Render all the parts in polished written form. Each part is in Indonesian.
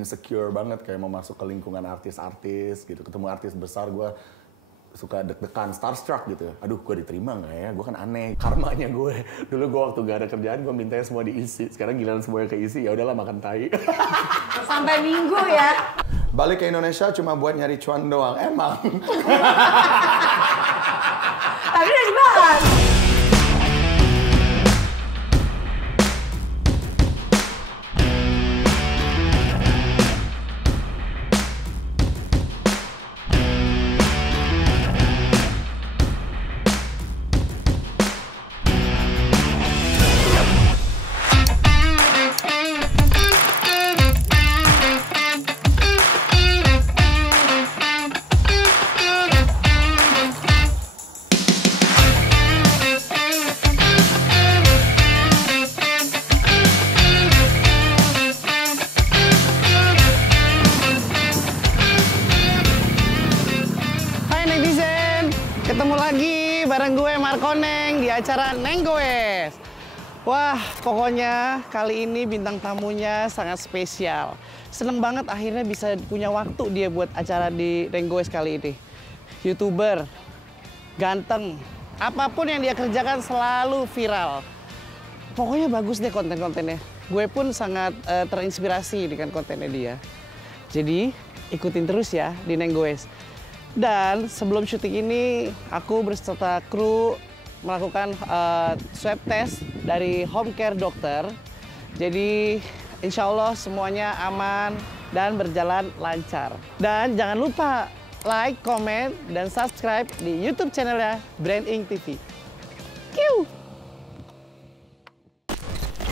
insecure banget kayak mau masuk ke lingkungan artis-artis gitu, ketemu artis besar gue suka deg-degan, starstruck gitu. Aduh, gue diterima nggak ya? Gue kan aneh. Karmanya gue. Dulu gue waktu gak ada kerjaan, gue mintanya semua diisi. Sekarang giliran semuanya keisi, ya udahlah makan tai. Sampai Minggu ya. Balik ke Indonesia cuma buat nyari cuan doang. Emang. Tapi udah dibahas. Ketemu lagi bareng gue Marco Neng di acara Neng Goes. Wah, pokoknya kali ini bintang tamunya sangat spesial. Seneng banget akhirnya bisa punya waktu dia buat acara di Neng Goes kali ini. YouTuber, ganteng, apapun yang dia kerjakan selalu viral. Pokoknya bagus deh konten-kontennya. Gue pun sangat terinspirasi dengan kontennya dia. Jadi ikutin terus ya di Neng Goes. Dan sebelum syuting ini, aku berserta kru melakukan swab test dari home care dokter. Jadi insya Allah semuanya aman dan berjalan lancar. Dan jangan lupa like, comment, dan subscribe di YouTube channelnya Branding TV. Kiu!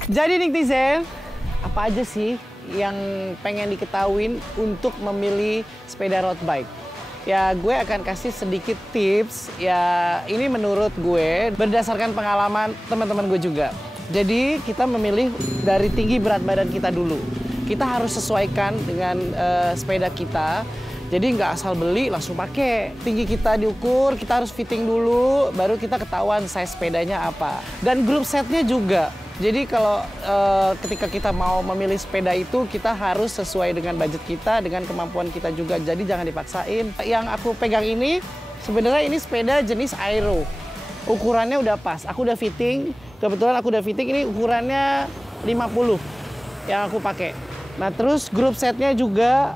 Jadi netizen, apa aja sih yang pengen diketahuin untuk memilih sepeda road bike? Ya, gue akan kasih sedikit tips. Ya, ini menurut gue berdasarkan pengalaman teman-teman gue juga. Jadi, kita memilih dari tinggi berat badan kita dulu. Kita harus sesuaikan dengan sepeda kita. Jadi, nggak asal beli langsung pakai. Tinggi kita diukur, kita harus fitting dulu, baru kita ketahuan size sepedanya apa. Dan grup setnya juga. Jadi kalau ketika kita mau memilih sepeda itu, kita harus sesuai dengan budget kita, dengan kemampuan kita juga. Jadi jangan dipaksain. Yang aku pegang ini, sebenarnya ini sepeda jenis aero. Ukurannya udah pas, aku udah fitting. Kebetulan aku udah fitting, ini ukurannya 50 yang aku pakai. Nah terus grup setnya juga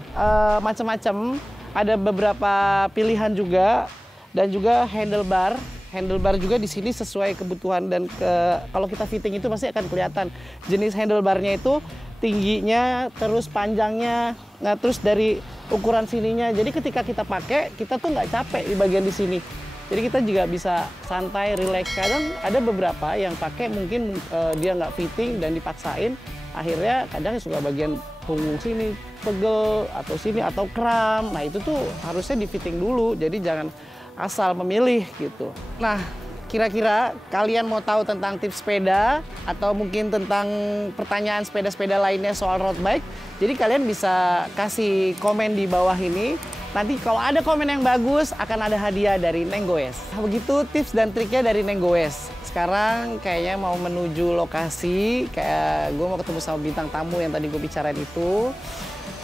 macam-macam. Ada beberapa pilihan juga. Dan juga handlebar. Handlebar juga di sini sesuai kebutuhan dan kalau kita fitting itu pasti akan kelihatan jenis handlebarnya itu tingginya, terus panjangnya, nah terus dari ukuran sininya. Jadi ketika kita pakai, kita tuh nggak capek di bagian di sini. Jadi kita juga bisa santai, relax. Kadang ada beberapa yang pakai mungkin dia nggak fitting dan dipaksain, akhirnya kadang suka bagian punggung sini pegel atau sini atau kram. Nah itu tuh harusnya di fitting dulu. Jadi jangan asal memilih gitu. Nah, kira-kira kalian mau tahu tentang tips sepeda atau mungkin tentang pertanyaan sepeda-sepeda lainnya soal road bike? Jadi kalian bisa kasih komen di bawah ini. Nanti kalau ada komen yang bagus akan ada hadiah dari Neng Goes. Nah, begitu tips dan triknya dari Neng Goes. Sekarang kayaknya mau menuju lokasi, kayak gue mau ketemu sama bintang tamu yang tadi gue bicarain itu.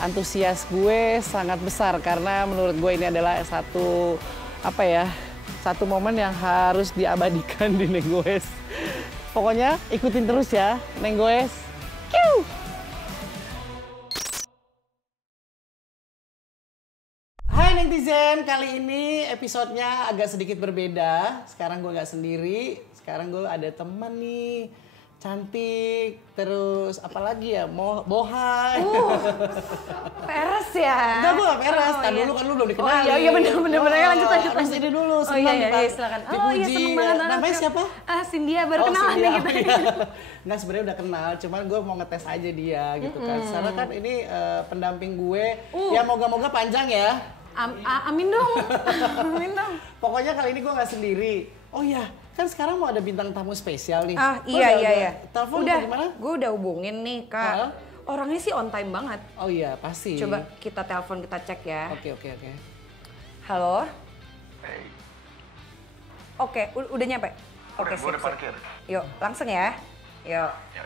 Antusias gue sangat besar karena menurut gue ini adalah satu momen yang harus diabadikan di Neng Goes. Pokoknya ikutin terus ya Neng Goes. Kiu! Hai netizen, kali ini episodenya agak sedikit berbeda. Sekarang gue nggak sendiri, sekarang gue ada teman nih. Cantik, terus apalagi ya, bohai. Peres ya? Enggak, gue gak peres. Tadi dulu kan lu belum dikenalin. Oh iya bener. Lanjut. Harus ini dulu, senang silakan. dipuji. Namanya siapa? Cindy, baru kenalan nih kita. Nggak, sebenarnya udah kenal, cuman gue mau ngetes aja dia gitu kan. Karena kan ini pendamping gue, ya moga-moga panjang ya. Amin dong. Amin dong. Pokoknya kali ini gue nggak sendiri. Oh iya, kan sekarang mau ada bintang tamu spesial nih. Iya. Telepon udah, gimana? Gue udah hubungin nih Kak. Orangnya sih on time banget. Oh iya, pasti. Coba kita telepon, kita cek ya. Oke. Halo? Hey. Oke, udah nyampe? Oke, Gue udah parkir. Yuk, langsung ya. Yuk. Ya.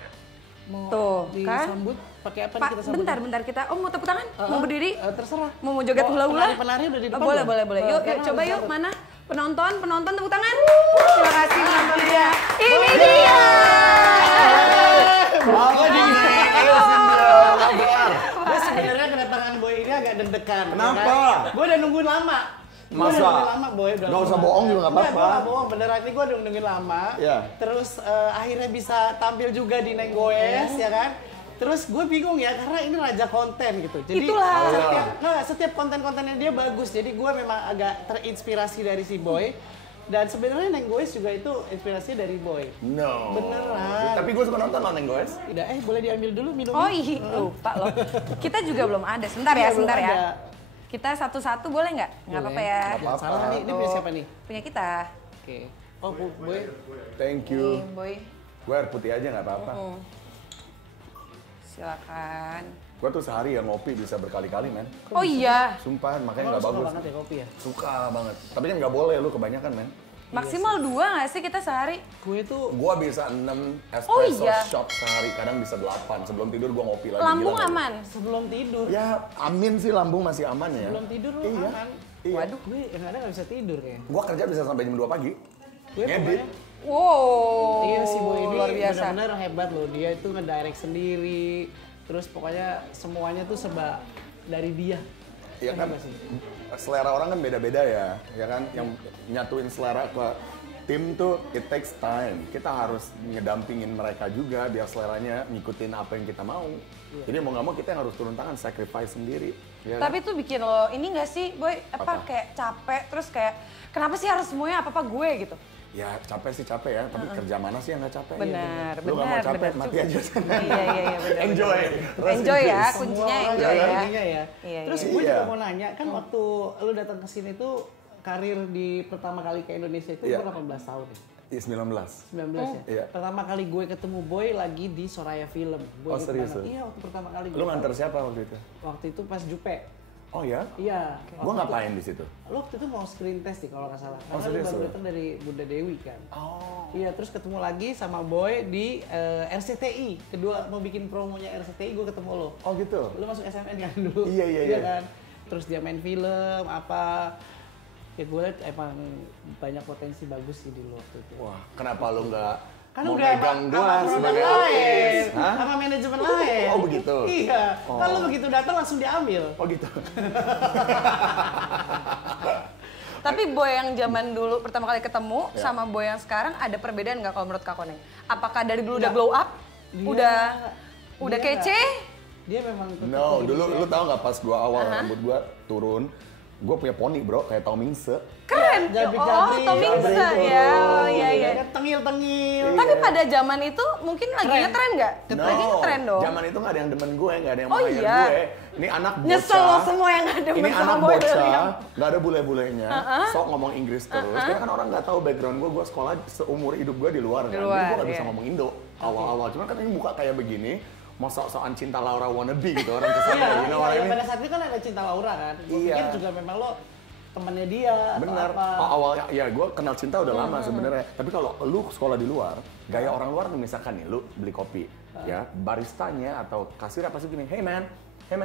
Mau Tuh, kan? disambut Pakai apa nih kita sambut? Bentar kita. Oh, mau tepuk tangan? Mau berdiri? Terserah. Mau joget hula-hula? Penari udah di depan. Boleh. Yuk, coba yuk. Mana? Penonton tepuk tangan. Terima kasih penontonnya. Ini dia. Gue sebenarnya kedatangan Boy ini agak deg-degan. Kenapa? Gue udah nungguin lama. Gua Masa? udah nungguin lama, Boy. Nggak usah bohong juga nggak apa-apa. Gue nggak bohong, beneran ini gue udah nungguin lama. Iya. Terus akhirnya bisa tampil juga di Neng Goes, ya kan? Terus gue bingung ya, karena ini raja konten gitu. Jadi Itulah. setiap konten-kontennya dia bagus. Jadi gue memang agak terinspirasi dari si Boy. Dan sebenarnya Neng Goes juga itu inspirasi dari Boy. No. Beneran. Tapi gue suka nonton Neng Goes. Tidak, boleh diambil dulu minumnya. Oh iya, lupa loh. Kita juga belum ada. Sebentar Iya, ya, belum sebentar ya. ada. Kita satu-satu boleh nggak? Nggak Boleh. apa-apa ya. Nggak apa-apa. Salah nih, ini punya siapa nih? Punya kita. Oke. Oh, Boy. Thank Nih, you. Boy. Gue air putih aja nggak apa-apa. Silakan. Gue tuh sehari ya ngopi bisa berkali-kali, men. Oh iya, Sumpah, makanya Emang nggak lu suka bagus. banget ya kopi ya? Suka banget. Tapi kan nggak boleh, lu kebanyakan, men. maksimal 2 nggak sih kita sehari? Gue tuh Gua bisa 6 espresso Oh, iya. shot sehari, kadang bisa 8. Sebelum tidur gua ngopi lagi. Lambung gila nggak? aman? sebelum tidur. Ya, amin sih lambung masih aman ya. Sebelum tidur lu Iya. aman. Iya. Waduh, gue yang ada nggak bisa tidur kayaknya. Gua kerja bisa sampai jam 2 pagi. Gue Ngedit. pokoknya Wow, iya si Boy ini luar biasa. benar-benar hebat loh. Dia itu ngedirect sendiri. Terus pokoknya semuanya tuh serba dari dia. Iya kan, Kenapa sih? selera orang kan beda-beda ya kan? Yang nyatuin selera ke tim tuh it takes time. Kita harus ngedampingin mereka juga biar seleranya ngikutin apa yang kita mau. Jadi mau nggak mau kita yang harus turun tangan, sacrifice sendiri. Ya kan? Tapi tuh bikin lo ini nggak sih, Boy? Apa? Kayak capek terus kayak kenapa sih harus semuanya apa gue gitu? Ya capek sih capek ya, tapi kerja mana sih yang nggak capek? Benar, Lu nggak mau benar, capek, benar mati juga. aja. Iya, benar. Enjoy. Enjoy ya, Rest in kuncinya Semua orang enjoy ada ya. ininya ya. Iya, Terus iya. gue Iya. juga mau nanya, kan waktu lu datang ke sini tuh karir di pertama kali ke Indonesia itu Iya. gue 18 tahun ya. Iya, 19. 19 ya? Iya. Pertama kali gue ketemu Boy lagi di Soraya Film. Gue Oh, ingat serius banget. lu? Iya, waktu pertama kali Lu nganter siapa waktu itu? Waktu itu pas Jupe. Oh ya? Iya. Gua ngapain di situ? Lu waktu itu mau screen test nih kalau nggak salah. Oh, Karena lu serius baru lu? datang dari Bunda Dewi kan. Oh. Iya, terus ketemu lagi sama Boy di RCTI. Kedua mau bikin promonya RCTI, gue ketemu lo. Oh gitu. Lu masuk SMN kan dulu? Iya. kan? Terus dia main film, apa. Ya gue liat emang banyak potensi bagus sih di lu waktu itu. Wah, kenapa lu nggak Kan mau udah megang sama gua produk sebagai lain, artis? Hah? sama manajemen lain. Oh, begitu? Iya, Oh. kan lu begitu datang langsung diambil. Oh gitu. Tapi Boy yang zaman dulu pertama kali ketemu Ya. sama Boy yang sekarang ada perbedaan nggak kalau menurut Kak Koneng? Apakah dari dulu udah Nggak. glow up? Dia- Udah dia kece? Dia memang tetap No, kayak dulu gitu lu ya. tahu nggak pas gua awal rambut gua turun, gua punya poni bro, kayak Tom Mingse. Keren. Jabrik-jabrik, Tom Mingse jabrik ya. turun. Oh iya. Kan tengil-tengil. Tapi pada zaman itu mungkin lagi Keren. ngetren nggak? Lagi ngetren dong. Zaman itu nggak ada yang demen gue, nggak ada yang Oh, mau hire iya. gue. Ini anak bocah. Nyesel lo semua yang ada Ini sama anak Boy bocah, William. nggak ada bule-bulenya, sok ngomong Inggris terus. Karena kan orang nggak tahu background gue sekolah seumur hidup gue di luar kan. Jadi luar, gue nggak bisa iya. ngomong Indo awal-awal. Cuman kan ini muka kayak begini, mau sok-sokan cinta Laura wannabe gitu orang kesana. Iya, you know what I iya, mean? pada saat itu kan ada Cinta Laura kan. Gue Iya. pikir juga memang lo temennya dia Bener. atau apa. Oh, awalnya ya gue kenal cinta udah lama sebenarnya. Tapi kalau lu sekolah di luar, gaya orang luar nih misalkan nih lu beli kopi, ya baristanya atau kasir apa sih gini, hey man,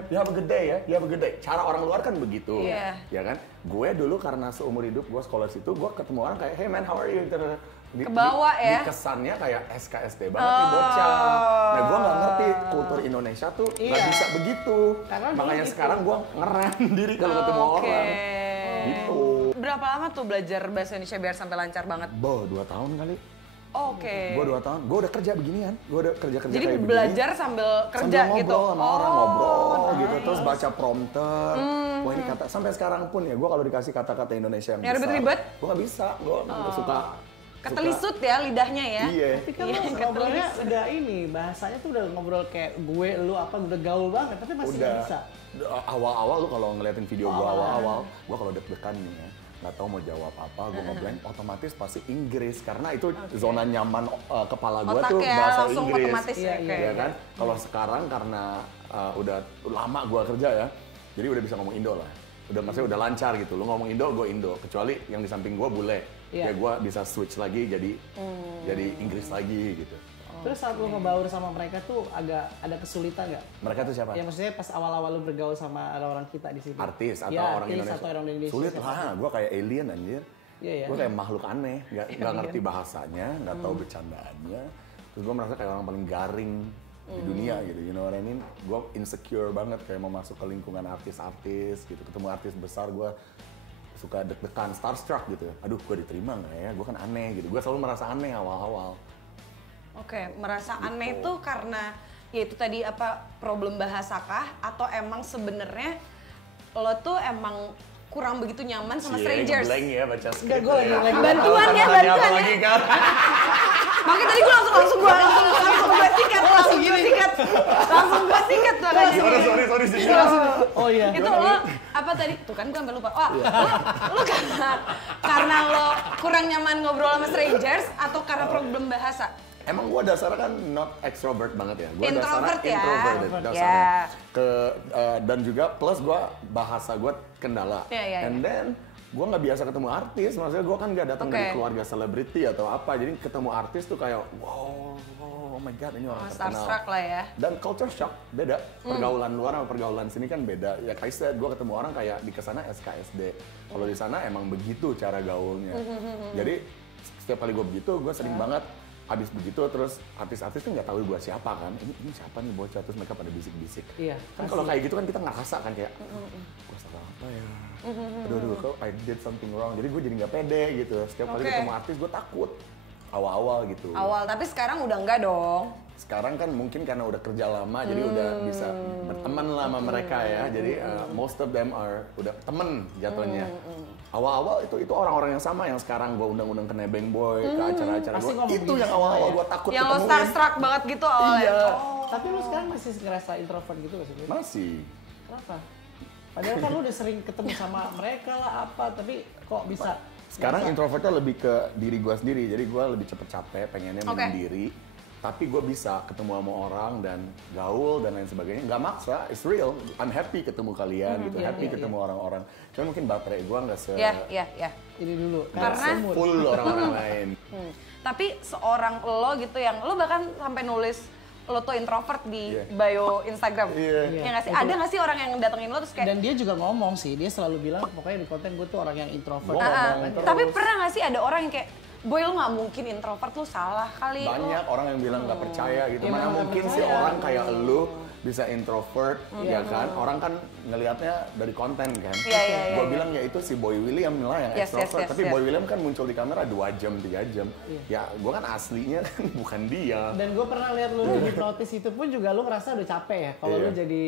you have a good day ya, you have a good day. Cara orang luar kan begitu, Iya. ya kan? Gue dulu karena seumur hidup gue sekolah situ, gue ketemu orang kayak, hey man, how are you? Kebawa ya? Di kesannya kayak SKSD banget nih bocah. Nah gue nggak ngerti kultur Indonesia tuh nggak Iya. bisa begitu. Karena dulu Makanya gitu. sekarang gue ngerem diri kalau ketemu Oke. orang. Gitu. Berapa lama tuh belajar bahasa Indonesia biar sampai lancar banget? 2 tahun kali. Oke. Gue 2 tahun, gue udah kerja beginian, gue udah kerja-kerja Jadi kayak belajar sambil kerja sambil gitu. ngobrol sama orang, ngobrol gitu, nice. terus baca prompter. Wah ini kata, sampai sekarang pun ya, gue kalau dikasih kata-kata Indonesia yang Yang besar, ribet-ribet? gue nggak bisa, gue suka. Ketelisut ya lidahnya ya. Iya. Tapi kan Iya, lo ngobrolnya udah ini, bahasanya tuh udah ngobrol kayak gue, lu apa, udah gaul banget, tapi masih nggak Udah. bisa. Awal-awal lu kalau ngeliatin video gue awal-awal, gue kalau deg-degan nih ya, nggak tahu mau jawab apa, gue ngeblank, otomatis pasti Inggris karena itu zona nyaman kepala gue Otak tuh ya bahasa langsung Inggris. otomatis Iya, ya. iya, kayak. Ya kan? Kalau sekarang karena udah lama gua kerja ya, jadi udah bisa ngomong Indo lah. Udah maksudnya udah lancar gitu. Lu ngomong Indo, gue Indo. Kecuali yang di samping gua bule. Iya. Ya gua bisa switch lagi jadi Inggris lagi gitu. Terus saat lu ngebaur sama mereka tuh agak ada kesulitan nggak? Mereka tuh siapa? Ya maksudnya pas awal-awal lu bergaul sama orang kita di sini. Artis atau ya, orang artis Indonesia? atau orang Indonesia. Sulit siapa? lah, gue kayak alien anjir. Iya, iya. Gue kayak makhluk aneh, nggak ngerti bahasanya, nggak tahu bercandaannya. Terus gue merasa kayak orang paling garing di dunia gitu, you know what I mean? Gue insecure banget kayak mau masuk ke lingkungan artis-artis gitu, ketemu artis besar gue suka deg-degan, starstruck gitu. Aduh, gue diterima nggak ya? Gue kan aneh gitu. Gue selalu merasa aneh awal-awal. Oke, merasa aneh itu karena ya itu tadi apa problem bahasakah atau emang sebenarnya lo tuh emang kurang begitu nyaman sama strangers? Ngeblank ya baca skrip. Enggak, gue lagi Bantuan ya, bantuan ya. Lagi kan? Makanya tadi gue langsung gue sikat tuh Sorry. Oh iya. Itu lo apa tadi? Tuh kan gue sampai lupa. Oh, lo karena lo kurang nyaman ngobrol sama strangers atau karena problem bahasa? Emang gue dasarnya kan not extrovert banget ya. Gue Introvert dasarnya ya. introvert dasarnya. Ya. Dan juga plus gue bahasa gue kendala. Ya. And then gue nggak biasa ketemu artis. Maksudnya gue kan nggak datang dari keluarga selebriti atau apa. Jadi ketemu artis tuh kayak wow, oh my god ini orang terkenal. Starstruck lah ya. Dan culture shock beda. Pergaulan luar sama pergaulan sini kan beda. Ya kayak saya gue ketemu orang kayak di kesana SKSD. Kalau di sana emang begitu cara gaulnya. Jadi setiap kali gue begitu gue sering banget habis begitu terus artis-artis tuh nggak tahu gue siapa kan, ini siapa nih bocah, terus mereka pada bisik-bisik. Iya. Kan kalau kayak gitu kan kita ngerasa kan kayak gue salah apa ya, aduh kok I did something wrong, jadi gue jadi nggak pede gitu. Setiap kali ketemu artis gue takut awal-awal gitu. Awal, tapi sekarang udah enggak dong. Sekarang kan mungkin karena udah kerja lama jadi udah bisa berteman lah sama mereka ya. Jadi most of them are udah temen jatuhnya. Awal-awal itu orang-orang yang sama yang sekarang gue undang-undang ke Nebeng Boy, ke acara-acara gue. Itu yang awal-awal gue takut yang ketemuin. lo starstruck banget gitu awalnya. Iya. Tapi lu sekarang masih ngerasa introvert gitu gak sih? Masih. Kenapa? Padahal kan lu udah sering ketemu sama mereka lah apa, tapi kok bisa? Sekarang introvertnya lebih ke diri gue sendiri, jadi gue lebih cepet capek, pengennya menyendiri. Tapi gue bisa ketemu sama orang dan gaul dan lain sebagainya. Nggak maksa, it's real. I'm happy ketemu kalian gitu, happy ketemu orang-orang. Cuma mungkin baterai gue nggak Iya. Ini dulu. Karena full orang-orang lain. Tapi seorang lo gitu yang lo bahkan sampai nulis lo tuh introvert di bio Instagram. Iya. Ya nggak sih? Ada nggak sih orang yang datengin lo terus kayak Dan dia juga ngomong sih, dia selalu bilang pokoknya di konten gue tuh orang yang introvert. Gua ngomong terus. tapi pernah nggak sih ada orang yang kayak Boy lo nggak mungkin introvert, lo salah kali. Banyak orang yang bilang nggak percaya gitu. Iya, Mana nggak mungkin sih percaya. orang kayak lu bisa introvert, ya kan? Orang kan ngelihatnya dari konten kan. Iya. Gue bilang ya itu si Boy William lah yang Yes, extrovert. yes, Tapi yes. Boy William kan muncul di kamera 2 jam, 3 jam. Ya gue kan aslinya kan bukan dia. Dan gue pernah lihat lu di Hipnotis itu pun juga lu ngerasa udah capek ya. Kalau lu jadi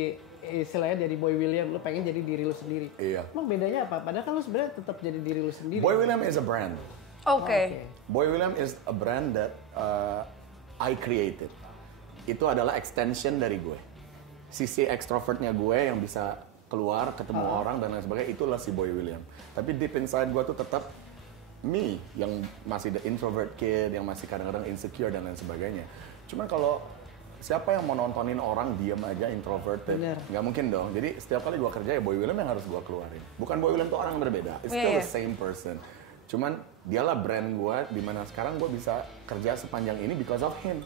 istilahnya jadi Boy William, lu pengen jadi diri lu sendiri. Iya. Emang bedanya apa? Padahal kan lu sebenarnya tetap jadi diri lu sendiri. Boy William is a brand. Oke. Boy William is a brand that I created. Itu adalah extension dari gue. Sisi extrovertnya gue yang bisa keluar, ketemu orang dan lain sebagainya, itulah si Boy William. Tapi deep inside gue tuh tetap me, yang masih the introvert kid, yang masih kadang-kadang insecure dan lain sebagainya. Cuman kalau siapa yang mau nontonin orang diam aja introverted? Bener. Nggak mungkin dong. Jadi setiap kali gue kerja ya Boy William yang harus gue keluarin. Bukan Boy William tuh orang yang berbeda. It's still the same person. Cuman dialah brand gue, dimana sekarang gue bisa kerja sepanjang ini because of him.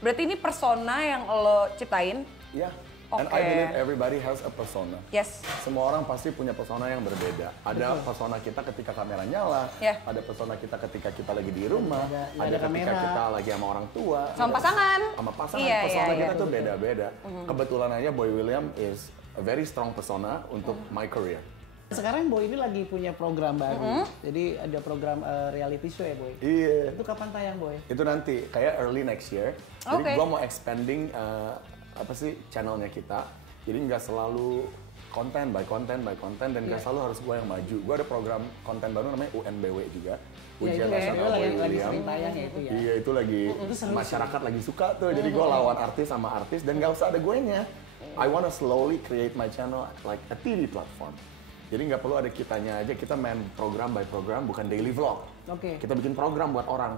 Berarti ini persona yang lo ciptain? Ya, and I believe everybody has a persona. Yes. Semua orang pasti punya persona yang berbeda. Ada persona kita ketika kamera nyala, ada persona kita ketika kita lagi di rumah, ada ketika kamera. kita lagi sama orang tua, Sama pasangan. sama pasangan. Iya, Persona iya, kita tuh beda-beda. Kebetulan aja Boy William is a very strong persona untuk my career. Sekarang Boy ini lagi punya program baru. Jadi ada program reality show ya Boy. Iya. Itu kapan tayang Boy? Itu nanti kayak early next year. Jadi Oke. gua mau expanding apa sih channelnya kita. Jadi nggak selalu konten by konten dan nggak selalu harus gua yang maju. Gua ada program konten baru namanya UNBW juga. Ujian Nasional Boy lagi William. sering tayang ya itu ya. Iya itu lagi masyarakat lagi suka tuh. Jadi gua lawan artis sama artis dan nggak usah ada guenya. I wanna slowly create my channel like a TV platform. Jadi nggak perlu ada kitanya aja, kita main program by program, bukan daily vlog. Oke. Kita bikin program buat orang.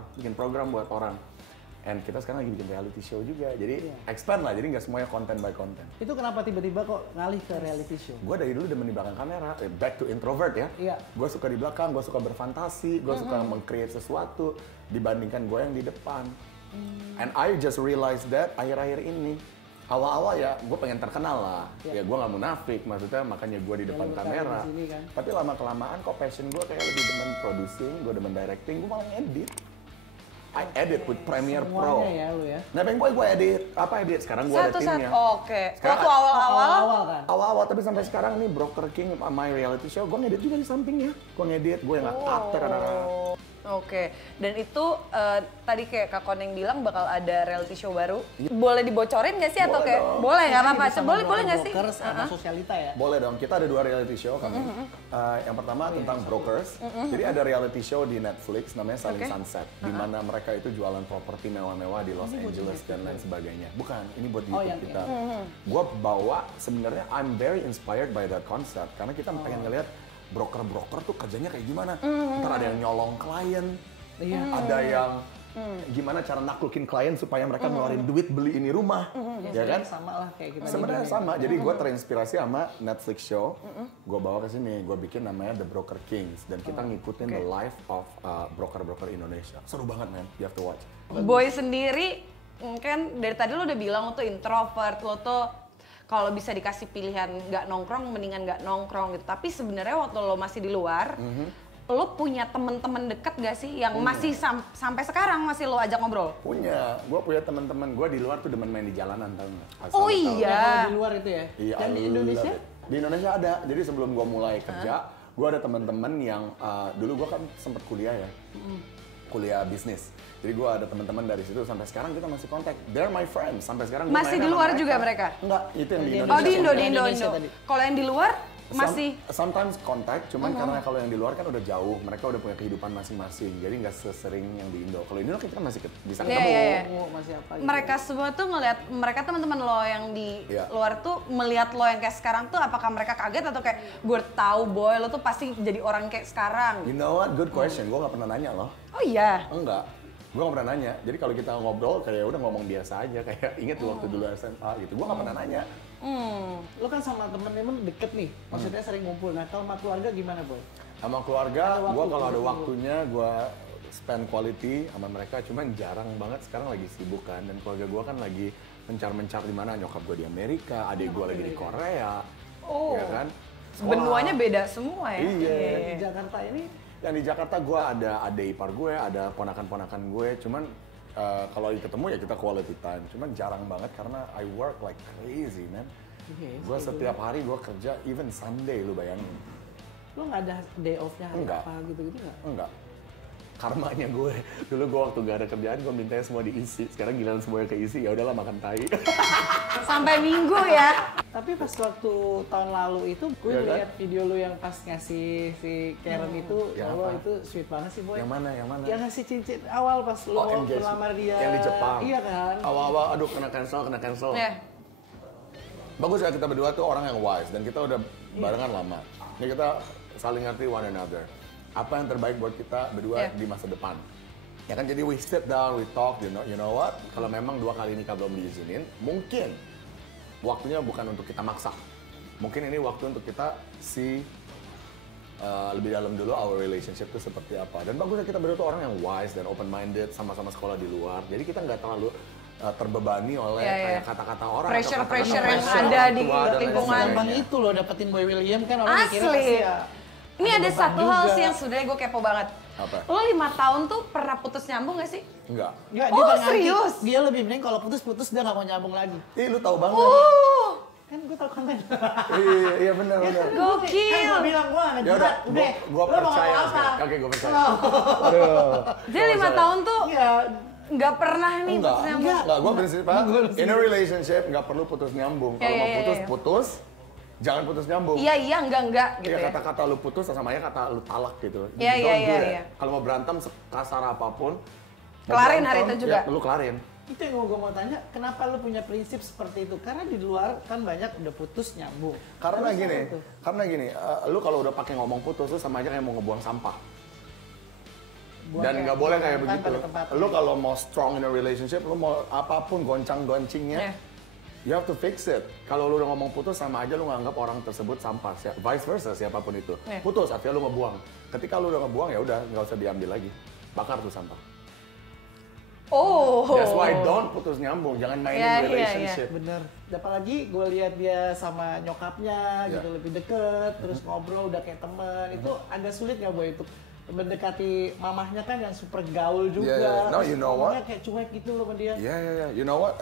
And kita sekarang lagi bikin reality show juga, jadi expand lah, jadi nggak semuanya konten by konten. Itu kenapa tiba-tiba kok ngalih ke reality show? Gue dari dulu demen di belakang kamera, back to introvert ya. Iya. Gue suka di belakang, gue suka berfantasi, gue suka meng-create sesuatu dibandingkan gue yang di depan. And I just realized that akhir-akhir ini. Awal-awal ya, gue pengen terkenal lah. Ya gue nggak munafik, maksudnya makanya gue di depan kamera. Kan? Tapi lama-kelamaan kok passion gue kayak lebih demen producing, gue demen directing, gue malah ngedit. I edit with Premiere Pro. Semuanya ya lu ya? Nebeng Boy gue edit, sekarang gue ada timnya. Oke. Sekarang- Waktu awal-awal, Awal kan? Awal-awal, tapi sampai sekarang nih Broker King, my reality show, gue ngedit juga di sampingnya. Gue ngedit, gue yang nge-cutter, Oke, dan itu tadi kayak Kak Koneng bilang bakal ada reality show baru. Boleh dibocorin nggak sih atau Boleh kayak dong. boleh nggak apa-apa? Sama Boleh nggak sih? Brokers sama Sosialita ya? Boleh dong, kita ada 2 reality show kami. Yang pertama tentang brokers. Jadi ada reality show di Netflix namanya Selling Sunset, di mana mereka itu jualan properti mewah-mewah di Los Angeles dan lain sebagainya. Bukan, ini buat di YouTube kita. Gue bawa sebenarnya I'm very inspired by that concept karena kita pengen ngeliat broker-broker tuh kerjanya kayak gimana. Ntar ada yang nyolong klien, ada yang gimana cara naklukin klien supaya mereka ngeluarin duit beli ini rumah, ya kan? Sama lah kayak kita. Sebenarnya sama. Jadi gue terinspirasi sama Netflix show. Gue bawa ke sini. Gue bikin namanya The Broker Kings dan kita ngikutin the life of broker-broker Indonesia. Seru banget, man. You have to watch. Boy sendiri kan dari tadi lo udah bilang lo tuh introvert, lo tuh kalau bisa dikasih pilihan nggak nongkrong mendingan nggak nongkrong gitu. Tapi sebenarnya waktu lo masih di luar, lo punya temen-temen deket gak sih yang masih sampai sekarang masih lo ajak ngobrol? Punya. Gue punya teman-teman. Gue di luar tuh demen main di jalanan, tau nggak? Asal Oh lo tahu. iya. Kalau di luar itu ya? Iya, Dan di I love Indonesia? it. Di Indonesia ada. Jadi sebelum gue mulai kerja, gue ada teman-teman yang dulu gue kan sempet kuliah ya, kuliah bisnis. Jadi gue ada teman-teman dari situ sampai sekarang kita masih kontak. They're my friends sampai sekarang. Gua Masih main di sama luar juga mereka? Enggak, itu yang di Oh, Indonesia. Oh di Indo, di Indonesia Indo. tadi. Kalau yang di luar masih Sometimes kontak, cuman karena kalau yang di luar kan udah jauh, mereka udah punya kehidupan masing-masing, jadi nggak sesering yang di Indo. Kalau di Indo kita kan masih bisa Iya, ketemu. iya, iya. Masih apa gitu? mereka semua tuh ngelihat, mereka teman-teman lo yang di Iya. luar tuh melihat lo yang kayak sekarang tuh apakah mereka kaget atau kayak gue tahu boy lo tuh pasti jadi orang kayak sekarang. You know what? Good question. Gue nggak pernah nanya loh. Oh iya. Enggak. Gue nggak pernah nanya. Jadi kalau kita ngobrol kayak udah ngomong biasa aja, kayak inget waktu dulu SMA gitu. Gue nggak pernah nanya. Lo kan sama temen-temen deket nih, maksudnya sering ngumpul. Nah kalau sama keluarga gimana Boy? Sama keluarga, Ada waktu gue kalau ada ketemu. waktunya gue spend quality sama mereka. Cuman jarang banget sekarang lagi sibuk kan. Dan keluarga gue kan lagi mencar-mencar di mana. Nyokap gue di Amerika, adik gue lagi di Korea, Oh. ya kan. Sekolah. Benuanya beda semua ya. Iya. Di Jakarta ini Yang di Jakarta gue ada adik ipar gue, ada ponakan-ponakan gue. Cuman kalau lagi ketemu ya kita quality time. Cuman jarang banget karena I work like crazy, man. Yes, Gue setiap hari gue kerja, even Sunday lu bayangin. lo nggak ada day off-nya hari Enggak. apa gitu-gitu nggak? Enggak. Karmanya gue. Dulu gue waktu gak ada kerjaan, gue mintanya semua diisi. Sekarang giliran semuanya keisi, ya udahlah makan tai. Sampai minggu ya. Tapi pas waktu tahun lalu itu gue Iya kan? lihat video lo yang pas ngasih si Karen itu, Yang lo apa? itu sweet banget sih Boy. Yang mana? Yang mana? Yang ngasih cincin awal pas lo engagement. melamar dia. Yang di Jepang. Iya kan? Awal-awal, aduh kena cancel. Ya. Bagus ya kita berdua tuh orang yang wise dan kita udah barengan lama. Jadi kita saling ngerti one another. Apa yang terbaik buat kita berdua Iya. di masa depan. Ya kan jadi we sit down, we talk, you know what? Kalau memang 2 kali nikah belum diizinin, mungkin waktunya bukan untuk kita maksa. Mungkin ini waktu untuk kita lebih dalam dulu our relationship itu seperti apa. Dan bagusnya kita berdua tuh orang yang wise dan open minded, sama-sama sekolah di luar. Jadi kita nggak terlalu terbebani oleh Iya, iya. kayak kata-kata orang. atau Pressure-pressure kata-kata yang pressure ada orang di tua dan lain lingkungan. sebagainya. Gampang itu lo dapetin Boy William kan orang mikirnya Asli. pasti ya. Ini ada beban satu hal juga. sih yang sebenarnya gue kepo banget. Apa? Lo 5 tahun tuh pernah putus nyambung gak sih? Enggak. Enggak, Oh, dia ngerti. serius? Dia lebih mending kalau putus-putus dia nggak mau nyambung lagi. Ih, lu tahu banget. Kan gue tau konten. Iya benar. Kan Gokil. gue bilang gue nggak Ya udah, udah. gua Lo mau percaya ngomong apa? sekarang. Oke, gua percaya. Aduh. Jadi 5 tahun tuh Iya. nggak pernah nih Enggak, putus nyambung. enggak, gue prinsipnya in a relationship nggak perlu putus nyambung. Kalau Iya, mau iya, putus, iya. putus, jangan putus nyambung. Iya, enggak gitu Iya, ya. kata-kata lu putus sama aja kata lu talak gitu. Iya, Don't iya, do iya, that. iya. Kalau mau berantem sekasar apapun, mau Kelarin hari berantem, itu juga. Ya, lu kelarin. Itu yang gue mau tanya, kenapa lu punya prinsip seperti itu? Karena di luar kan banyak udah putus nyambung. Karena Terus gini, apa tuh? lu kalau udah pakai ngomong putus, lu sama aja kayak mau ngebuang sampah. Buang Dan nggak boleh kayak buang begitu. pada tempatnya. Lu kalau mau strong in a relationship, lu mau apapun goncang-goncingnya, Iya. you have to fix it. Kalau lu udah ngomong putus, sama aja lu nganggap orang tersebut sampah. Vice versa, siapapun itu. Iya. Putus, artinya lu ngebuang. Ketika lu udah ngebuang, ya udah nggak usah diambil lagi. Bakar tuh sampah. Oh. That's why don't putus nyambung, jangan mainin Iya, iya, relationship. Bener. Apalagi gue lihat dia sama nyokapnya gitu lebih deket, terus ngobrol udah kayak temen. Itu agak sulit nggak Boy untuk mendekati mamahnya kan yang super gaul juga. Yeah. No, terus you know what? ngomongnya kayak cuek gitu loh sama dia. Iya. You know what?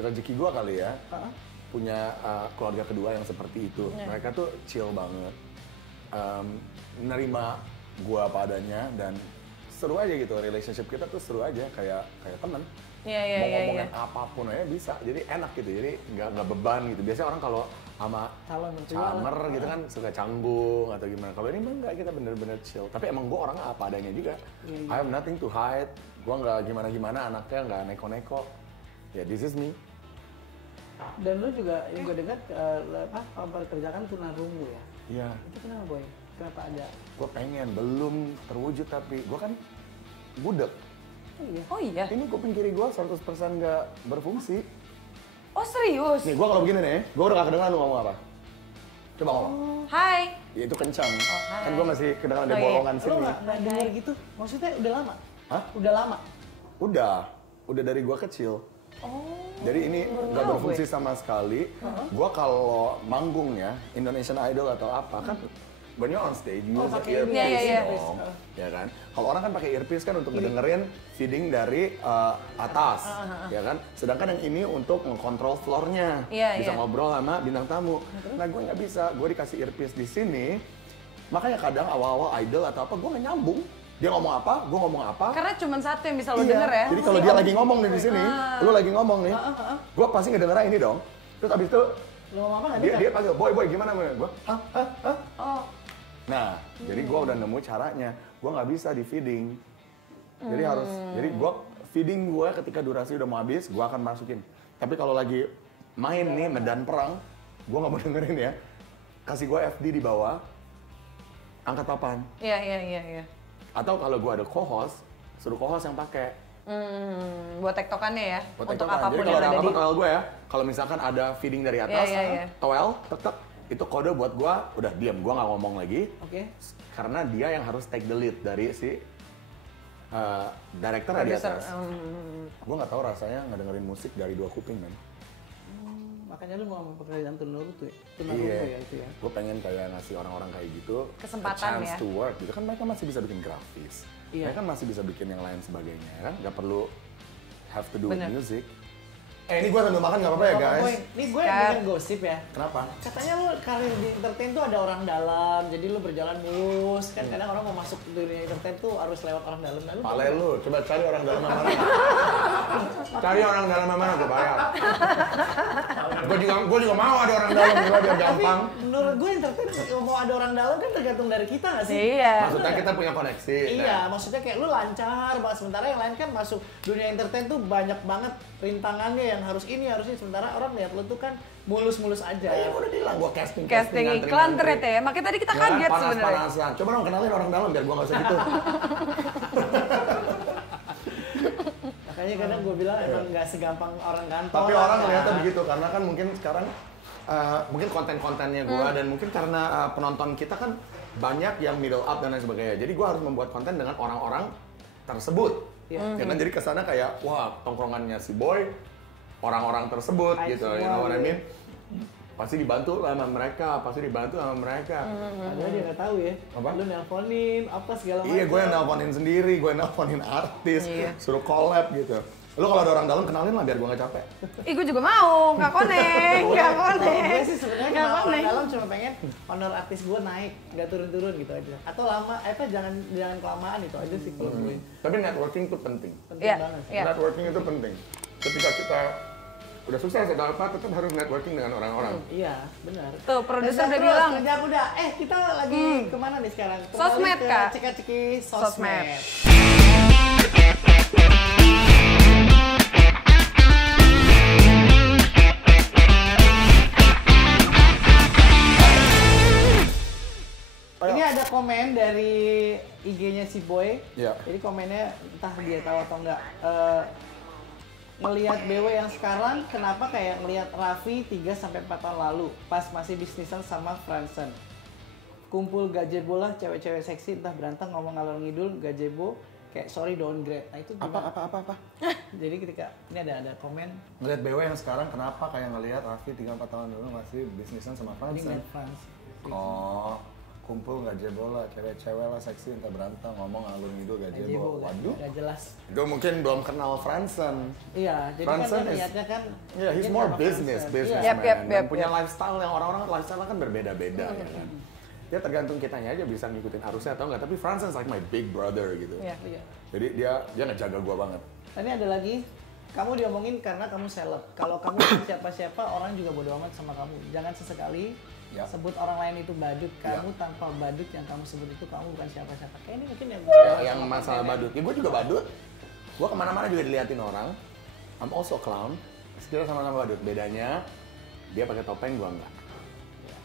Rezeki gua kali ya. Punya keluarga kedua yang seperti itu. Mereka tuh chill banget. Nerima gua apa adanya dan seru aja gitu, relationship kita tuh seru aja kayak temen. Iya. Mau ngomongin apapun aja bisa, jadi enak gitu, jadi nggak beban gitu. Biasanya orang kalau sama Calon mertua camer gitu kan suka canggung atau gimana. Kalau ini mah enggak, kita bener-bener chill. Tapi emang gue orangnya apa adanya juga. I have nothing to hide. Gue nggak gimana-gimana, anaknya nggak neko-neko. Ya, this is me. Dan lu juga yang gue dengar kerjakan tunarungu ya. Iya. Itu kenapa Boy? Kenapa ada? Gue pengen, belum terwujud tapi gue kan budek. Oh iya? Ini kuping kiri gue 100% nggak berfungsi. Oh serius? Nih, gue kalau begini nih, gue udah gak kedengeran lu ngomong apa. Coba ngomong. Hai. Ya itu kencang. hai. Kan gue masih kedengeran ada Oh, iya. bolongan Lu sini. nggak dengar gitu? Maksudnya udah lama? Hah? Udah lama? Udah dari gue kecil. Oh. Jadi ini nggak berfungsi sama sekali. Gue kalau manggung ya, Indonesian Idol atau apa kan, when you're on stage, you use pakai earpiece Iya. dong, ya kan? Kalau orang kan pakai earpiece kan untuk ngedengerin feeding dari atas, ya kan? Sedangkan yang ini untuk mengontrol floor-nya, Iya, bisa iya. ngobrol sama bintang tamu. Nah gue nggak bisa, gue dikasih earpiece di sini, makanya kadang awal-awal idol atau apa, gue nggak nyambung. Dia ngomong apa, gue ngomong apa. Karena cuma satu yang bisa lo Iya. denger ya? Jadi kalau dia lagi ngomong nih di sini, lu lagi ngomong nih, gue pasti ngedengerin ini dong. Terus abis itu Lu ngomong apa nggak dia dengar? dia panggil, boy gimana? Gue, hah? Oh. Nah, jadi gue udah nemu caranya. Gue nggak bisa di feeding. Jadi jadi gue feeding gue ketika durasi udah mau habis, gue akan masukin. Tapi kalau lagi main nih medan perang, gue nggak mau dengerin ya. Kasih gue FD di bawah, angkat papan. Iya. Atau kalau gue ada co-host, suruh co-host yang pakai. Buat tektokannya ya? Buat Untuk tektokan. apapun Jadi kalau yang ada ada apa-apa di... towel gue ya, kalau misalkan ada feeding dari atas, Iya. towel, tek, itu kode buat gue, udah diam, gue nggak ngomong lagi. Oke. Karena dia yang harus take the lead dari si director di Producer. atas. Gue nggak tahu rasanya ngedengerin musik dari dua kuping, men. Makanya lu mau pekerjaan tunarungu ya itu ya. Gue pengen kayak ngasih orang-orang kayak gitu Kesempatan a chance ya. to work gitu kan, mereka masih bisa bikin grafis, Iya. mereka masih bisa bikin yang lain sebagainya kan, nggak perlu have to do with Bener. music. Ini gue sambil makan nggak apa-apa ya guys? Boy, ini gue Siap. dengar gosip ya. Kenapa? Katanya lu karir di entertain tuh ada orang dalam, jadi lu berjalan mulus. Kan kadang orang mau masuk dunia entertain tuh harus lewat orang dalam. Nah, lu Pale lu, coba cari orang dalam mana. Cari orang dalam mana, gue bayar. Gue juga mau ada orang dalam, gue biar Tapi gampang. menurut gue entertain mau ada orang dalam kan tergantung dari kita nggak sih? Iya. Maksudnya kita punya koneksi. Iya, maksudnya kayak lu lancar, sementara yang lain kan masuk dunia entertain tuh banyak banget rintangannya yang harus ini. Sementara orang lihat lu tuh kan mulus-mulus aja. Ya udah bilang, gue casting Iklan ternyata ya. Makanya tadi kita kaget sebenarnya. Panas-panasan. Coba dong kenalin orang dalam biar gue nggak usah gitu. Makanya kadang gue bilang emang nggak segampang orang kantor. Tapi orang ngeliatnya begitu karena kan mungkin sekarang mungkin konten-kontennya gue dan mungkin karena penonton kita kan banyak yang middle up dan lain sebagainya. Jadi gue harus membuat konten dengan orang-orang tersebut. Ya kan, jadi kesana kayak wah tongkrongannya si Boy, orang-orang tersebut gitu, you know what I mean? Pasti dibantu sama mereka, Padahal dia nggak tahu ya. Apa? Lu nelponin apa segala macam. Iya, gue yang nelponin sendiri, gue nelponin artis, suruh collab gitu. Lu kalau ada orang dalam kenalin lah biar gue nggak capek. Ih, gue juga mau, nggak connect. Kalau gue sih sebenarnya kenal orang dalam cuma pengen honor artis gue naik, nggak turun-turun gitu aja. Atau jangan kelamaan itu aja sih kalau gue. Tapi networking itu penting. Penting Iya, banget sih. iya. Networking itu penting. Ketika kita udah sukses atau apa, tetap harus networking dengan orang-orang. Iya, benar. Tuh, produser udah Terus, bilang. kerja udah. Kita lagi kemana nih sekarang? Sosmed, Kembali ke Kak. Ceka-ceki Sosmed. sosmed. Ini ada komen dari IG-nya si Boy. Iya. Jadi komennya entah dia tahu atau enggak. Ngelihat BW yang sekarang, kenapa kayak ngelihat Raffi 3-4 tahun lalu pas masih bisnisan sama Fransen. Kumpul gazebo lah, cewek-cewek seksi entah berantem ngomong ngalor ngidul, gazebo kayak sorry downgrade. Nah itu gimana? Apa? Jadi ketika ini ada komen Ngeliat BW yang sekarang kenapa kayak ngelihat Raffi 3-4 tahun dulu masih bisnisan sama ini Fransen. ngeliat Frans. Oh, kumpul gak jebol lah, cewek-cewek lah seksi entah berantem ngomong ngalur ngidul gak jebol. Waduh, Gak jelas. itu mungkin belum kenal Fransen. Iya, jadi Fransen kan dia niatnya kan. Yeah, he's dia more sama business Fransen. Yap, man. yap, Dan yap, punya yap. lifestyle yang orang-orang lifestyle kan berbeda-beda ya kan. Ya tergantung kitanya aja bisa ngikutin arusnya atau enggak, tapi Fransen is like my big brother gitu. Iya. Iya. Jadi dia ngejaga gua banget. Ini ada lagi, kamu diomongin karena kamu seleb. Kalau kamu bukan siapa-siapa, orang juga bodo amat sama kamu. Jangan sesekali Ya. sebut orang lain itu badut. Ya. Kamu tanpa badut yang kamu sebut itu kamu bukan siapa-siapa. Kayak ini mungkin Yang masalah badut, ya gua juga badut. Gua kemana-mana juga diliatin orang. I'm also a clown. Kita sama-sama badut. Bedanya dia pakai topeng, gua enggak.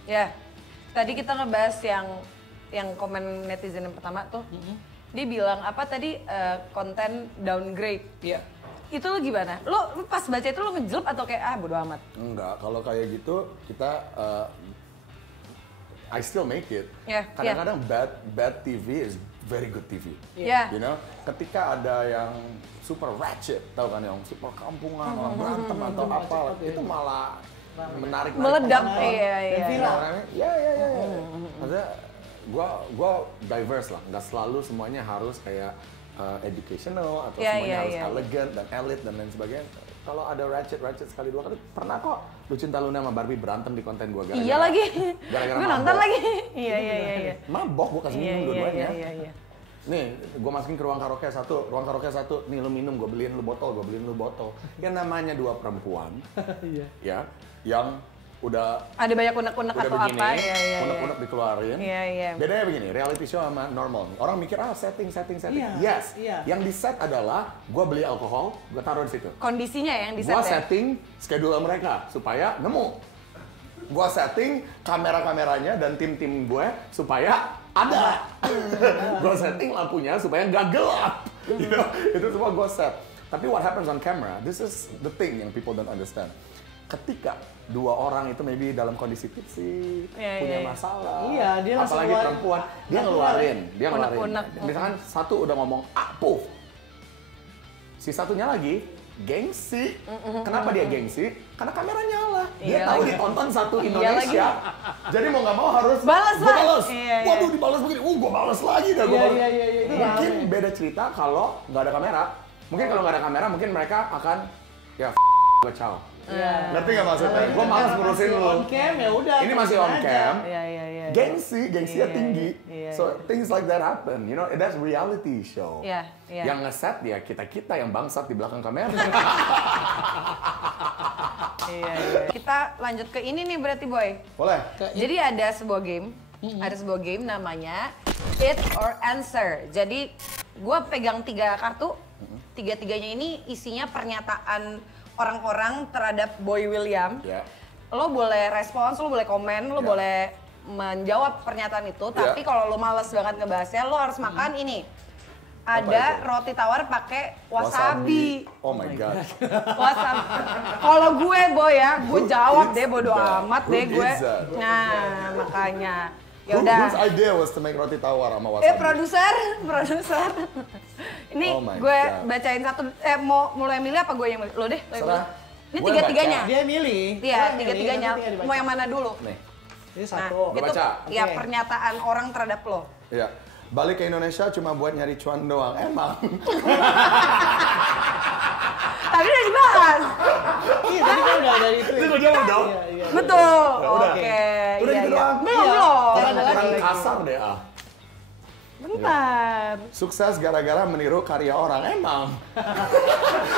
Ya, tadi kita ngebahas yang komen netizen yang pertama tuh. Dia bilang apa tadi konten downgrade. Iya. Itu lo gimana? Lo pas baca itu lo ngejelp atau kayak bodo amat? Enggak, kalau kayak gitu kita I still make it. Yeah, Kadang-kadang bad TV is very good TV. Iya. You know, ketika ada yang super ratchet, tahu kan yang super kampungan, orang berantem atau apa, itu malah menarik. Meledak, penonton. iya. Iya. Maksudnya gua diverse lah, nggak selalu semuanya harus kayak educational atau semuanya harus elegant dan elite dan lain sebagainya. Kalau ada ratchet sekali dua kali, pernah kok Lucinta Luna sama Barbie berantem di konten gua gara-gara. Iya lagi. Gara-gara Gue nonton mabok. lagi. Iya. Mabok gua kasih minum dua-duanya. Iya. Nih, gua masukin ke ruang karaoke satu, nih lu minum, gua beliin lu botol. Yang namanya dua perempuan, Iya. ya, yang udah Ada banyak unek-unek atau begini, apa? Iya. unek-unek dikeluarin. Iya. Bedanya begini, reality show sama normal. Orang mikir setting. Iya, Yes. iya. Yang di set adalah gua beli alkohol, gua taruh di situ. Kondisinya yang di set Gua ya? setting schedule mereka supaya nemu. Gua setting kamera-kameranya dan tim-tim gue supaya ada. Gua setting lampunya supaya nggak gelap. You know, itu semua gua set. Tapi what happens on camera, this is the thing yang people don't understand. Ketika dua orang itu maybe dalam kondisi tipsy, punya masalah, Iya, dia langsung apalagi ngeluarin. perempuan, dia ngeluarin. Unek-unek. Misalkan satu udah ngomong puff, si satunya lagi gengsi. Kenapa dia gengsi? Karena kamera nyala. Dia Iya tahu lagi. ditonton satu Iya Indonesia. Jadi mau nggak mau harus Balas gua lah. balas. Iya. Waduh dibalas begini. Gua balas lagi dah. Gua Iya, balas. iya. Itu Mungkin rame. beda cerita kalau nggak ada kamera. Mungkin kalau nggak ada kamera, mungkin mereka akan ya gua ciao. Iya. Ngerti nggak maksudnya? Gua malas ngurusin lu. On cam ya udah. Ini masih on aja. cam. Iya. Gengsinya Iya, tinggi. iya, So things like that happen. You know, that's reality show. Iya. Yang ngeset ya kita yang bangsat di belakang kamera. Iya. Kita lanjut ke ini nih berarti Boy. Boleh? Jadi ada sebuah game, namanya It or Answer. Jadi gue pegang 3 kartu, tiga-tiganya ini isinya pernyataan orang-orang terhadap Boy William. Ya. Lo boleh respons, lo boleh komen, lo Ya. boleh menjawab pernyataan itu. Tapi kalau lo males banget ngebahasnya, lo harus makan ini. Ada itu? roti tawar pakai wasabi. Oh my god. Wasabi. Kalau gue Boy ya, gue Who jawab eats deh bodo that? amat Who deh gue. eats that? Nah, makanya. Ya Whose udah. idea was to make roti tawar sama wasabi? Produser. Ini Oh my gue God. bacain satu. Mau mulai milih apa gue yang milih? Lo deh. lo yang Serah. milih. Ini Gue tiga-tiganya. Dia milih. Iya, Dia milih, tiga-tiganya. nanti tinggal dibaca. Mau yang mana dulu? Nih, Ini Nah, satu. Gua itu baca. ya Oke. pernyataan orang terhadap lo. ya. Balik ke Indonesia cuma buat nyari cuan doang. Emang. Tadi udah dibahas. Iya, tadi kan udah dari itu. Itu gue jawab dong. Iya. Betul. Ya udah. Oke. Udah Iya, gitu iya. doang. Belum, Iya. belum. Ada lagi. Kurang kasar deh Bentar. Sukses gara-gara meniru karya orang. Emang.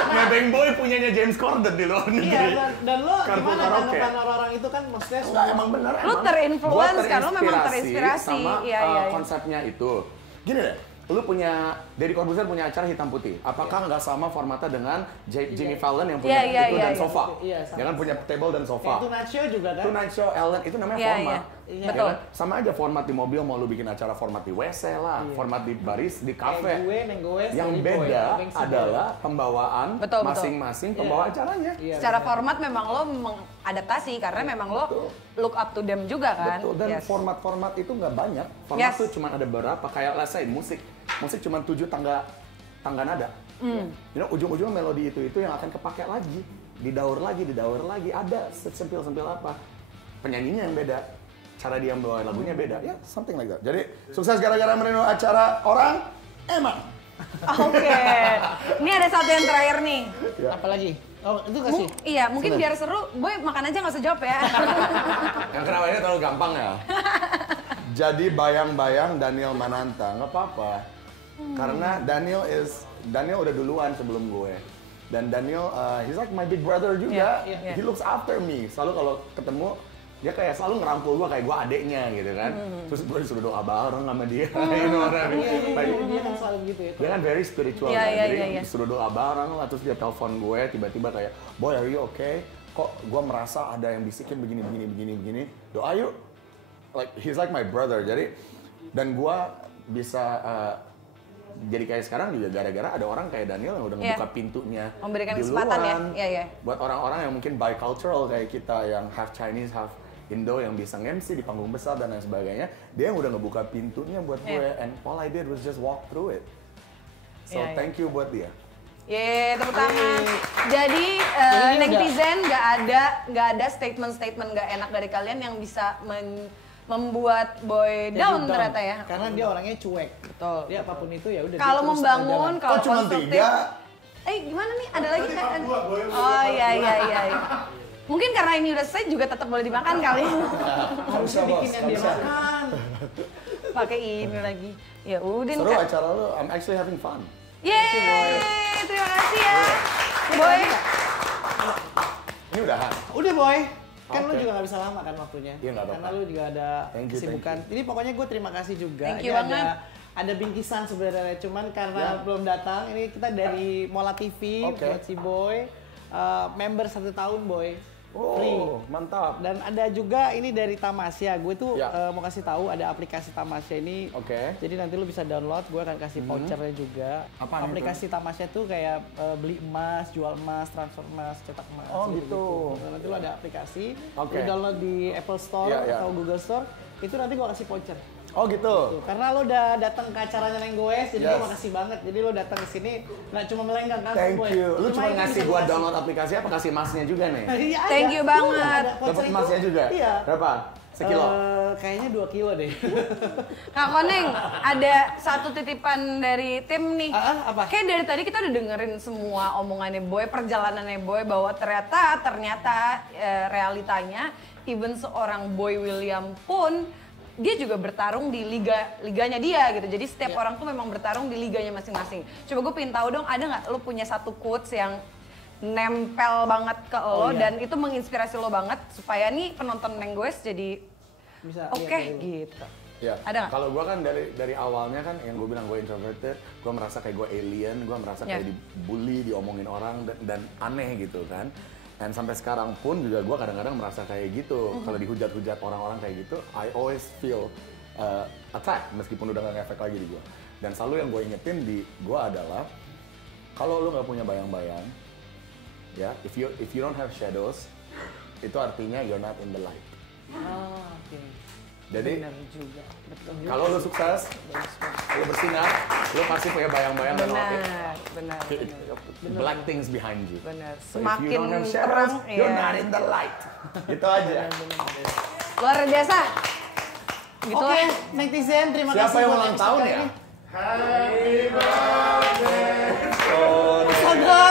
Nebeng Boy punyanya James Corden di luar negeri. Iya, dan lo Kartu gimana karaoke. tanggapan orang-orang itu kan maksudnya Enggak, emang bener. Lu emang. terinfluence Gua kan, lu memang terinspirasi. sama Iya, iya. konsepnya itu. Gini deh, lu punya, Deddy Corbuzier punya acara hitam putih. Apakah nggak sama formatnya dengan Jimmy Fallon yang punya Iya, itu iya, dan iya. sofa? Iya, sama. Dia kan punya table dan sofa. Kayak Tonight Show juga kan? Tonight Show, Ellen, itu namanya Iya, format. iya. Ya Betul. kan? Sama aja format di mobil, mau lu bikin acara format di WC lah, format di baris, di Kayak kafe. gue, Menggoes, Yang Tony Boy, beda Beng Sibo. adalah pembawaan Betul, betul. masing-masing Iya. pembawa acaranya. Iya, Secara benar. format memang lo mengadaptasi karena memang lo look up to them juga kan. Betul, dan Yes. format-format itu nggak banyak. Format Yes. tuh cuma ada beberapa, kayak let's say musik. Musik cuma 7 tangga tangga nada. You know, ujung-ujung melodi itu yang akan kepake lagi, didaur lagi, ada sempil-sempil apa. Penyanyinya yang beda, cara dia membawa lagunya beda, ya something like that. Jadi sukses gara-gara merenu acara orang emang. Oke. Ini ada satu yang terakhir nih. Ya. Apalagi? Oh, itu kasih. Iya, mungkin biar seru, Boy makan aja nggak usah jawab ya. Yang kenapa ini terlalu gampang ya? Jadi bayang-bayang Daniel Mananta, nggak apa-apa. Karena Daniel udah duluan sebelum gue. Dan Daniel, he's like my big brother juga. Yeah. He looks after me. Selalu kalau ketemu, dia kayak selalu ngerangkul gue kayak gue adeknya gitu kan. Terus gue disuruh doa bareng sama dia. You know what I mean? Dia kan selalu gitu ya. Dia kan very spiritual Iya, kan. iya, Jadi iya. disuruh doa bareng lah. Terus dia telepon gue tiba-tiba kayak, "Boy, are you okay? Kok gue merasa ada yang bisikin begini. Doa yuk." Like he's like my brother. Jadi dan gue bisa jadi kayak sekarang juga gara-gara ada orang kayak Daniel yang udah ngebuka pintunya Memberikan duluan. kesempatan ya. Iya. Buat orang-orang yang mungkin bicultural kayak kita yang half Chinese, half Indo yang bisa nge-MC di panggung besar dan lain sebagainya, dia yang udah ngebuka pintunya buat gue, and all I did was just walk through it. So thank you buat dia. Yeay, tepuk tangan. Jadi netizen nggak ada statement-statement nggak enak dari kalian yang bisa membuat Boy down ternyata ya. Karena dia orangnya cuek. Betul. Dia apapun itu ya udah. Kalau membangun, kalau cuma konstruktif. 3? Gimana nih? Ada lagi kan? Oh iya. Mungkin karena ini udah selesai juga tetap boleh dimakan kali. Harusnya bikin yang dia makan. Pakai ini lagi. Ya udah Seru acara lu, I'm actually having fun. Yeay, terima kasih ya. Boy. Ini udahan. Udah Boy. Kan lu Oke. juga gak bisa lama kan waktunya. Iya, nggak apa-apa. Karena lu juga ada Thank you, kesibukan. Jadi pokoknya gue terima kasih juga. Thank you Ini banget. ada bingkisan sebenarnya, cuman karena belum datang. Ini kita dari Mola TV Oke. buat si Boy. Member 1 tahun Boy. Free. Oh, mantap. Dan ada juga ini dari Tamasya. Gue tuh Ya. mau kasih tahu ada aplikasi Tamasya ini. Oke. Jadi nanti lu bisa download. Gue akan kasih vouchernya juga. Apaan aplikasi Tamasya tuh kayak beli emas, jual emas, transfer emas, cetak emas. Oh, gitu. Nah, nanti lu ada aplikasi. Oke. Lu download di Apple Store Ya, ya. atau Google Store. Itu nanti gue kasih voucher. Oh gitu. Tuh, karena lo udah datang ke acaranya Neng Goes, jadi Yes. gue makasih banget. Jadi lo datang ke sini nggak cuma melenggang kan, Thank Boy. you. Lu cuma ini ngasih bisa gua kasih. download aplikasi apa kasih emasnya juga nih? Iya, ada. Thank you Lu banget. ada voucher Dapat itu? emasnya juga? Iya. Berapa? Sekilo? Kayaknya 2 kilo deh. Kak Koneng, ada satu titipan dari tim nih. Apa? Kayak dari tadi kita udah dengerin semua omongannya Boy, perjalanannya Boy, bahwa ternyata realitanya even seorang Boy William pun dia juga bertarung di liganya dia gitu. Jadi setiap orang tuh memang bertarung di liganya masing-masing. Coba gue pengen tahu dong, ada nggak lo punya satu quotes yang nempel banget ke lo dan itu menginspirasi lo banget supaya nih penonton Neng Goes jadi Bisa oke lihat dari gitu. Ya. Ada nggak? Kalau gue kan dari awalnya kan yang gue bilang gue introverted, gue merasa kayak gue alien, gue merasa kayak dibully, diomongin orang dan aneh gitu kan. Dan sampai sekarang pun juga gue kadang-kadang merasa kayak gitu. Kalau dihujat-hujat orang-orang kayak gitu, I always feel attacked meskipun udah gak ngefek lagi di gue. Dan selalu yang gue ingetin di gue adalah kalau lu nggak punya bayang-bayang, ya, if you don't have shadows, itu artinya you're not in the light. Oh, oke. Jadi Benar juga, betul. kalau lu sukses, lu bersinar, lu pasti punya bayang-bayang dan Benar. black things behind you. Benar. So if you Semakin don't have shadows, terang, you're iya. not in the light. Gitu aja. Luar biasa. Gitu Oke, lah. netizen, terima kasih. Siapa yang buat ulang episode tahun kali ya? ini. Astaga,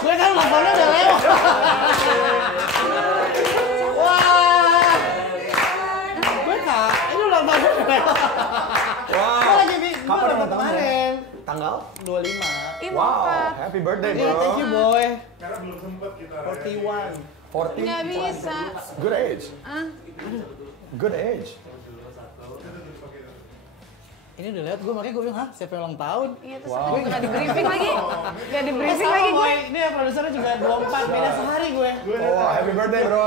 gue kan ulang tahunnya udah lewat. Wah, gue kak, ini ulang tahunnya udah lewat. Wow. Gue lagi Kapan gue ulang tahunnya? kemarin. Tanggal? 25. Ih, Wow, Bapak. happy birthday Iya, bro. thank you boy. Karena belum sempet kita 41. 40. Nggak bisa. Good age. Ah, Good age. Ini udah lewat, gue makanya gue bilang, hah siapa yang ulang tahun? iya terus aku juga nggak di briefing lagi. Nggak di briefing Sama, lagi gue. boy. Ini ya produsernya juga 24, beda sehari gue. Oh, happy birthday bro.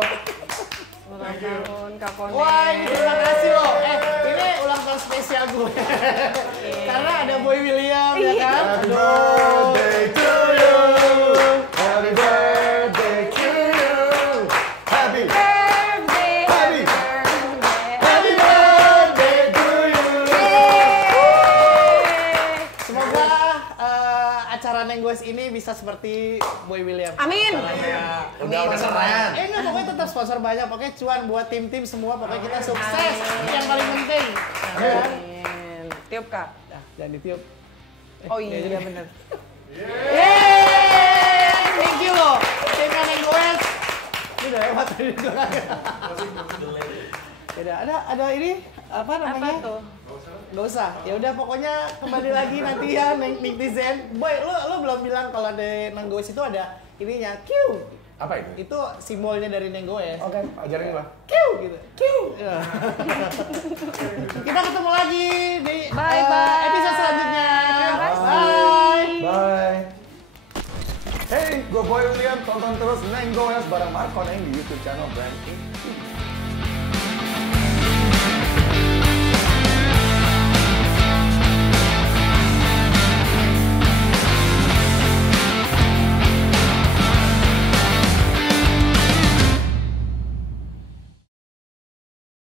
Ulang tahun Kak Koneng. Wah, ini terima kasih loh. Ini ulang tahun spesial gue. Karena ada Boy William, ya kan? Happy birthday to you. Happy birthday to you. Happy Birthday, Happy. birthday. Happy birthday to you. Yeay. Semoga bisa seperti Boy William. Amin. Udah pesanan. Enggak, pokoknya tetap sponsor banyak. Pokoknya cuan buat tim-tim semua. Pokoknya kita sukses. Yang paling penting. Amin. Tiup Kak. Nah, jangan ditiup. Oh iya bener. Yeay! Thank you loh. Timnya Neng Goes. Ini udah lewat tadi. Beda. Ada ini apa namanya? Apa tuh? Gak usah. Ya udah pokoknya kembali lagi nanti ya netizen. Boy, lo belum bilang kalau ada Neng Goes itu ada ininya Q. Apa itu? Itu simbolnya dari Neng Goes. Oke, ajarin gua. Q gitu. Q. Kita ketemu lagi di Bye-bye. episode selanjutnya. Terima kasih. Bye. Bye. Hey, gue Boy William, tonton terus Neng Goes bareng Marco Neng di YouTube channel Brand Inc.